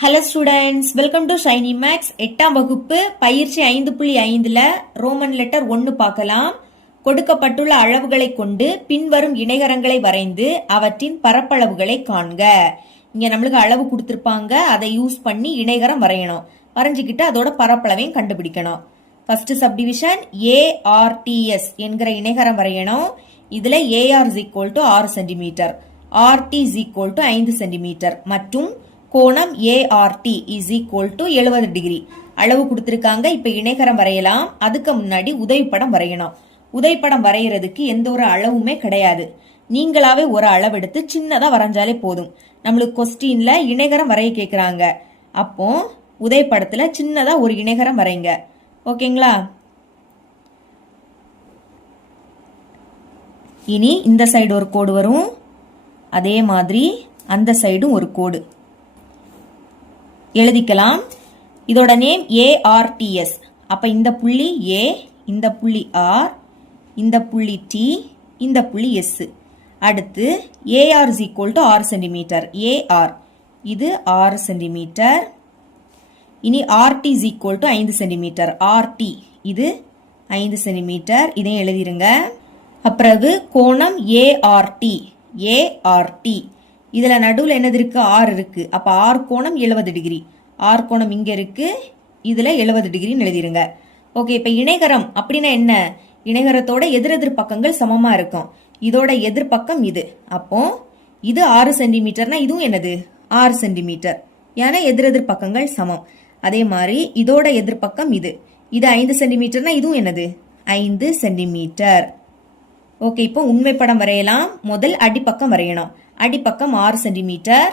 Hello students welcome to Shiny Max எட்டாம் வகுப்பு பயிற்சி ஐந்து புள்ளி ஐந்துல ரோமன் லெட்டர் ஒன்று பார்க்கலாம். கொடுக்கப்பட்டுள்ள அளவுகளை கொண்டு பின்வரும் இணைகரங்களை வரைந்து அவற்றின் பரப்பளவுகளை காண்க. இங்க நம்மளுக்கு அளவு கொடுத்துருப்பாங்க. அதை யூஸ் பண்ணி இணைகரம் வரையணும். வரைஞ்சிக்கிட்டு அதோட பரப்பளவையும் கண்டுபிடிக்கணும். ஃபர்ஸ்ட் சப்டிவிஷன் ஏஆர்டிஎஸ் என்கிற இணைகரம் வரையணும். இதுல ஏஆர் இஸ் ஈக்குவல் டு ஆறு centimetre RT is equal to ஐந்து சென்டிமீட்டர் மற்றும் கோணம் ஏஆர்டி இஸ் ஈக்குவல் டு எழுபது டிகிரி அளவு கொடுத்துருக்காங்க. இப்போ இணைகரம் வரையலாம். அதுக்கு முன்னாடி உதவிப்படம் வரையணும். உதவிப்படம் வரைகிறதுக்கு எந்த ஒரு அளவுமே கிடையாது. நீங்களாவே ஒரு அளவு எடுத்து வரைஞ்சாலே போதும். நம்மளுக்கு கொஸ்டின்ல இணைகரம் வரைய கேட்குறாங்க அப்போ உதவிப்படத்துல சின்னதாக ஒரு இணைகரம் வரைங்க. ஓகேங்களா இனி இந்த சைடு ஒரு கோடு வரும். அதே மாதிரி அந்த சைடும் ஒரு கோடு. எழுதிக்கலாம். இதோட நேம் ஏஆர்டிஎஸ் அப்போ இந்த புள்ளி ஏ இந்த புள்ளி ஆர் இந்த புள்ளி டி இந்த புள்ளி எஸ் அடுத்து ஏஆர் இஸ் ஈக்குவல் டு ஆறு சென்டிமீட்டர் ஏஆர் இது ஆறு சென்டிமீட்டர் இனி ஆர்டி இஸ் ஈக்குவல் டு ஐந்து சென்டிமீட்டர் ஆர்டி இது ஐந்து சென்டிமீட்டர் இதையும் எழுதிருங்க. அப்பிறகு கோணம் ஏஆர்டி ஏஆர்டி இதில் நடுவில் என்னது இருக்குது ஆறு இருக்குது அப்போ ஆர் கோணம் எழுபது டிகிரி. ஆர் கோணம் இங்கே இருக்குது இதில் எழுபது டிகிரின்னு எழுதிருங்க. ஓகே இப்போ இணைகரம் அப்படின்னா என்ன? இணைகரத்தோட எதிரெதிர் பக்கங்கள் சமமாக இருக்கும். இதோட எதிர்பக்கம் இது. அப்போ இது ஆறு சென்டிமீட்டர்னா இதுவும் என்னது? ஆறு சென்டிமீட்டர். ஏன்னா எதிரெதிர் பக்கங்கள் சமம். அதே மாதிரி இதோட எதிர்பக்கம் இது. இது ஐந்து சென்டிமீட்டர்னா இதுவும் என்னது? ஐந்து சென்டிமீட்டர். ஓகே இப்போ உண்மை படம் வரையலாம். முதல் அடிப்பக்கம் வரையணும். அடிப்பக்கம் ஆறு சென்டிமீட்டர்.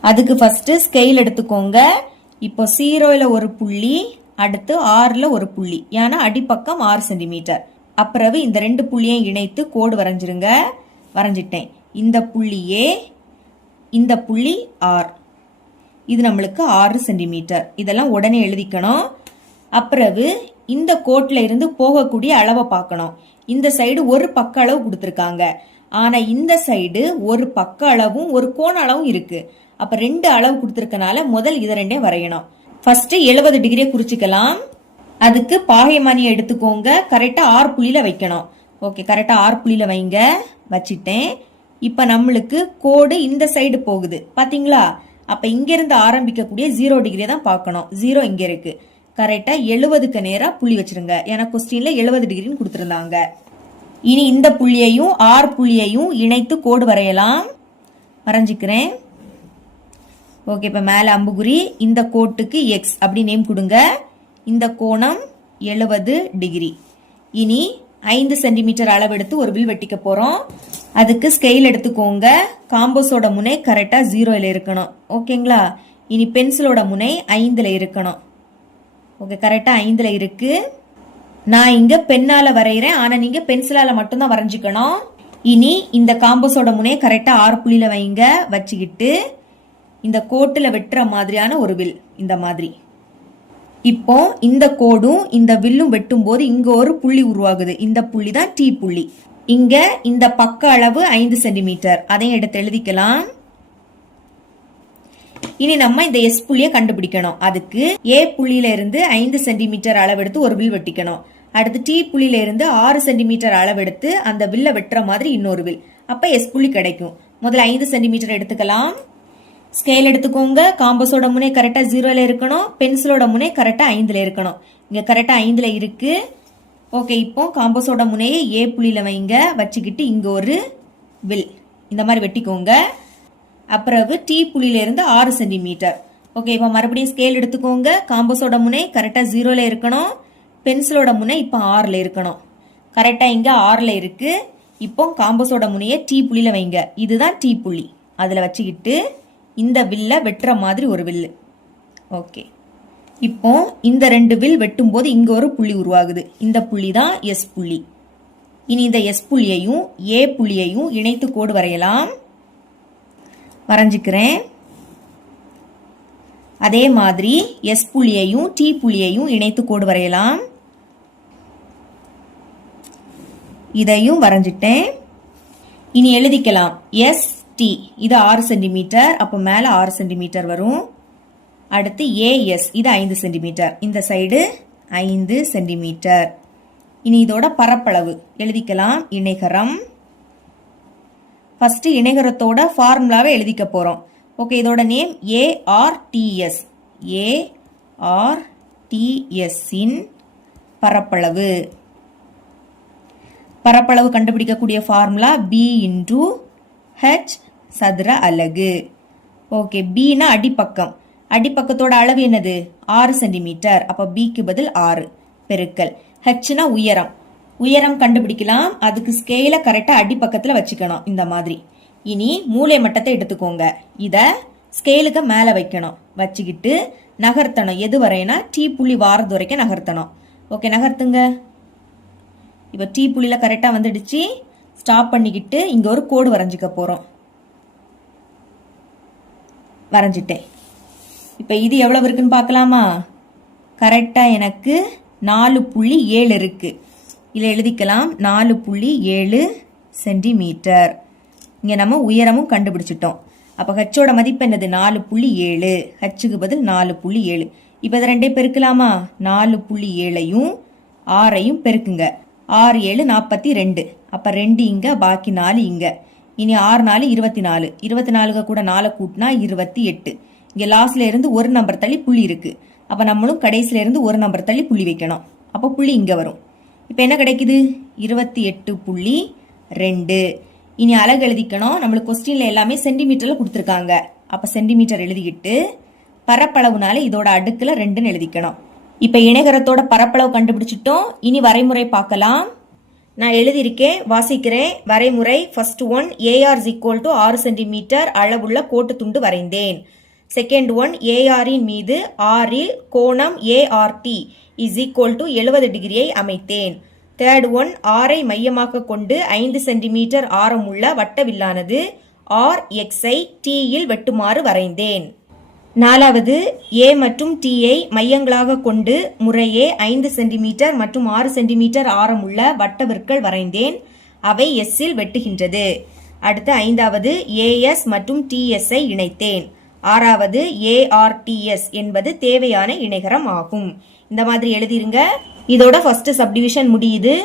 அதுக்கு ஃபர்ஸ்ட் ஸ்கெயில் எடுத்துக்கோங்க. இப்போ ஜீரோல ஒரு புள்ளி அடுத்து ஆறுல ஒரு புள்ளி. ஏன்னா அடிப்பக்கம் ஆறு சென்டிமீட்டர். அப்புறவு இந்த ரெண்டு புள்ளியையும் இணைத்து கோடு வரைஞ்சிருங்க. வரைஞ்சிட்டேன். இந்த புள்ளி ஏ இந்த புள்ளி ஆர் இது நம்மளுக்கு ஆறு சென்டிமீட்டர். இதெல்லாம் உடனே எழுதிக்கணும். அப்புறவு இந்த கோட்ல இருந்து போகக்கூடிய அளவை பார்க்கணும். இந்த சைடு ஒரு பக்க அளவு கொடுத்துருக்காங்க. ஆனா இந்த சைடு ஒரு பக்க அளவும் ஒரு கோண அளவும் இருக்கு. அப்ப ரெண்டு அளவு கொடுத்துருக்கனால முதல் இதை ரெண்டே வரையணும். ஃபர்ஸ்ட் எழுபது டிகிரியை குறிச்சிக்கலாம். அதுக்கு பாகைமானியை எடுத்துக்கோங்க. கரெக்டா ஆறு புள்ளியில வைக்கணும். ஓகே கரெக்டா ஆறு புள்ளியில வைங்க. வச்சிட்டேன். இப்ப நம்மளுக்கு கோடு இந்த சைடு போகுது. பாத்தீங்களா? அப்ப இங்க இருந்து ஆரம்பிக்கக்கூடிய ஜீரோ டிகிரியை தான் பார்க்கணும். ஜீரோ இங்க இருக்கு. கரெக்டாக எழுபதுக்கு நேராக புள்ளி வச்சிருங்க. ஏன்னா கொஸ்டினில் எழுபது டிகிரின்னு கொடுத்துருந்தாங்க. இனி இந்த புள்ளியையும் ஆர் புள்ளியையும் இணைத்து கோடு வரையலாம். வரைஞ்சிக்கிறேன் ஓகே இப்போ மேலே அம்புகுறி இந்த கோட்டுக்கு எக்ஸ் அப்படி நேம் கொடுங்க. இந்த கோணம் எழுபது டிகிரி. இனி ஐந்து சென்டிமீட்டர் அளவெடுத்து ஒரு வில் வெட்டிக்க போகிறோம் அதுக்கு ஸ்கெயில் எடுத்துக்கோங்க. காம்போஸோட முனை கரெக்டாக ஜீரோவில் இருக்கணும். ஓகேங்களா இனி பென்சிலோட முனை ஐந்தில் இருக்கணும். ஓகே கரெக்டாக ஐந்தில் இருக்குது நான் இங்கே பெண்ணால் வரைகிறேன் ஆனால் நீங்கள் பென்சிலால் மட்டும்தான் வரைஞ்சிக்கணும். இனி இந்த காம்போஸோட முனையை கரெக்டாக ஆறு புள்ளியில் வைங்க. வச்சுக்கிட்டு இந்த கோட்டில் வெட்டுற மாதிரியான ஒரு வில் இந்த மாதிரி. இப்போ இந்த கோடும் இந்த வில்லும் வெட்டும் போது இங்கே ஒரு புள்ளி உருவாகுது. இந்த புள்ளி தான் டி புள்ளி. இங்க இந்த பக்க அளவு ஐந்து சென்டிமீட்டர் அதையும் எடுத்து எழுதிக்கலாம். இனி நம்ம இந்த எஸ் புள்ளியை கண்டுபிடிக்கணும். அதுக்கு ஏ புள்ளியில இருந்து ஐந்து சென்டிமீட்டர் அளவெடுத்து ஒரு வில் வெட்டிக்கணும். அடுத்து டி புள்ளியில இருந்து ஆறு சென்டிமீட்டர் அளவெடுத்து அந்த வில்ல வெட்டுற மாதிரி இன்னொரு வில். அப்ப எஸ் புள்ளி கிடைக்கும். முதல்ல ஐந்து சென்டிமீட்டர் எடுத்துக்கலாம். ஸ்கேல் எடுத்துக்கோங்க. காம்பஸோட முனை கரெக்டா ஜீரோல இருக்கணும். பென்சிலோட முனை கரெக்டா ஐந்துல இருக்கணும். இங்க கரெக்டா ஐந்துல இருக்கு. ஓகே இப்போ காம்பஸோட முனையை ஏ புள்ளியில வைங்க. வச்சுக்கிட்டு இங்க ஒரு வில். இந்த மாதிரி வெட்டிக்கோங்க. அப்புறவு டி புள்ளியிலேருந்து ஆறு சென்டிமீட்டர் ஓகே இப்போ மறுபடியும் ஸ்கேல் எடுத்துக்கோங்க. காம்பஸோட முனை கரெக்டாக ஜீரோல இருக்கணும். பென்சிலோட முனை இப்போ ஆறில் இருக்கணும். கரெக்டாக இங்கே ஆறில் இருக்குது இப்போ காம்பஸோட முனையை டீ புள்ளியில் வைங்க. இதுதான் டீ புள்ளி. அதில் வச்சுக்கிட்டு இந்த வில்லை வெட்டுற மாதிரி ஒரு வில்லு. ஓகே இப்போ இந்த ரெண்டு வில் வெட்டும்போது இங்கே ஒரு புள்ளி உருவாகுது. இந்த புள்ளி தான் எஸ் புள்ளி. இனி இந்த எஸ் புள்ளியையும் ஏ புள்ளியையும் இணைத்து கோடு வரையலாம். வரைஞ்சிக்கிறேன். அதே மாதிரி எஸ் புள்ளியையும் டி புள்ளியையும் இணைத்து கோடு வரையலாம். இதையும் வரைஞ்சிட்டேன். இனி எழுதிக்கலாம். எஸ் டி இது ஆறு சென்டிமீட்டர். அப்போ மேலே ஆறு சென்டிமீட்டர் வரும். அடுத்து ஏஎஸ் இது ஐந்து சென்டிமீட்டர். இந்த சைடு ஐந்து சென்டிமீட்டர். இனி இதோட பரப்பளவு. எழுதிக்கலாம். இணைகரம். ஃபஸ்ட்டு இணைகரத்தோட ஃபார்முலாவை எழுதிக்க போகிறோம் ஓகே இதோட நேம் ஏஆர்டிஎஸ் ஏஆர்டிஎஸ்ஸின் பரப்பளவு. பரப்பளவு கண்டுபிடிக்கக்கூடிய ஃபார்முலா பி இன்டூ ஹெச் சதுர அலகு. ஓகே பினா அடிப்பக்கம். அடிப்பக்கத்தோட அளவு என்னது? ஆறு சென்டிமீட்டர் அப்போ பிக்கு பதில் ஆறு. பெருக்கல். ஹெச்னா உயரம். உயரம் கண்டுபிடிக்கலாம். அதுக்கு ஸ்கேலை கரெக்டாக அடிப்பக்கத்தில் வச்சுக்கணும். இந்த மாதிரி. இனி மூலை மட்டத்தை எடுத்துக்கோங்க. இதை ஸ்கேலுக்கு மேலே வைக்கணும். வச்சுக்கிட்டு நகர்த்தணும். எது வரையினா டீ புள்ளி வாரது வரைக்கும் நகர்த்தணும். ஓகே நகர்த்துங்க. இப்போ டீ புள்ளியில் கரெக்டாக வந்துடுச்சு. ஸ்டாப் பண்ணிக்கிட்டு இங்கே ஒரு கோடு வரைஞ்சிக்க போகிறோம் வரைஞ்சிட்டேன். இப்போ இது எவ்வளவு இருக்குன்னு பார்க்கலாமா? கரெக்டாக எனக்கு நாலு புள்ளி ஏழு இருக்குது இதில் எழுதிக்கலாம். நாலு புள்ளி ஏழு சென்டிமீட்டர். இங்கே நம்ம உயரமும் கண்டுபிடிச்சிட்டோம். அப்போ ஹச்சோட மதிப்பு என்னது? நாலு புள்ளி ஏழு. ஹச்சுக்கு பதில் நாலு புள்ளி ஏழு. இப்போ இதை ரெண்டே பெருக்கலாமா? நாலு புள்ளி ஏழையும் ஆறையும் பெருக்குங்க. ஆறு ஏழு நாற்பத்தி ரெண்டு. அப்போ ரெண்டு இங்கே பாக்கி நாலு இங்கே. இனி ஆறு நாலு இருபத்தி நாலு. இருபத்தி நாலுக்கு கூட நாலு கூட்டினா இருபத்தி எட்டு. இங்கே லாஸ்ட்ல இருந்து ஒரு நம்பர் தள்ளி புள்ளி இருக்கு. அப்போ நம்மளும் கடைசியில இருந்து ஒரு நம்பர் தள்ளி புள்ளி வைக்கணும். அப்போ புள்ளி இங்கே வரும். இப்போ என்ன கிடைக்குது? இருபத்தி எட்டு புள்ளி ரெண்டு. இனி அலகு எழுதிக்கணும். நம்மளுக்கு கொஸ்டினில் எல்லாமே சென்டிமீட்டரில் கொடுத்துருக்காங்க. அப்போ சென்டிமீட்டர் எழுதிக்கிட்டு பரப்பளவுனால இதோட அடுக்கில் ரெண்டுன்னு எழுதிக்கணும். இப்போ இணைகரத்தோட பரப்பளவு கண்டுபிடிச்சிட்டோம். இனி வரைமுறை பார்க்கலாம். நான் எழுதியிருக்கேன் வாசிக்கிறேன். வரைமுறை first one AR equal to ஆறு சென்டிமீட்டர் அளவுள்ள கோட்டு துண்டு வரைந்தேன். செகண்ட் ஒன் ஏஆரின் மீது ஆறில் கோணம் ஏஆர்டி இஸ் ஈக்குவல் டு எழுபது டிகிரியை அமைத்தேன். தேர்ட் ஒன் ஆரை மையமாக கொண்டு ஐந்து சென்டிமீட்டர் ஆரமுள்ள வட்டவில்லானது ஆர் எக்ஸை டீயில் வெட்டுமாறு வரைந்தேன். நாலாவது ஏ மற்றும் டீயை மையங்களாக கொண்டு முறையே ஐந்து சென்டிமீட்டர் மற்றும் ஆறு சென்டிமீட்டர் ஆரமுள்ள வட்டவிற்கள் வரைந்தேன். அவை எஸ்ஸில் வெட்டுகின்றது. அடுத்து ஐந்தாவது ஏஎஸ் மற்றும் டிஎஸ்ஐ இணைத்தேன். ஆறாவது ஏஆர்டிஎஸ் என்பது தேவையான இணைகரம் ஆகும். இந்த மாதிரி எழுதிருங்க. இதோட ஃபர்ஸ்ட் சப்டிவிஷன் முடியுது.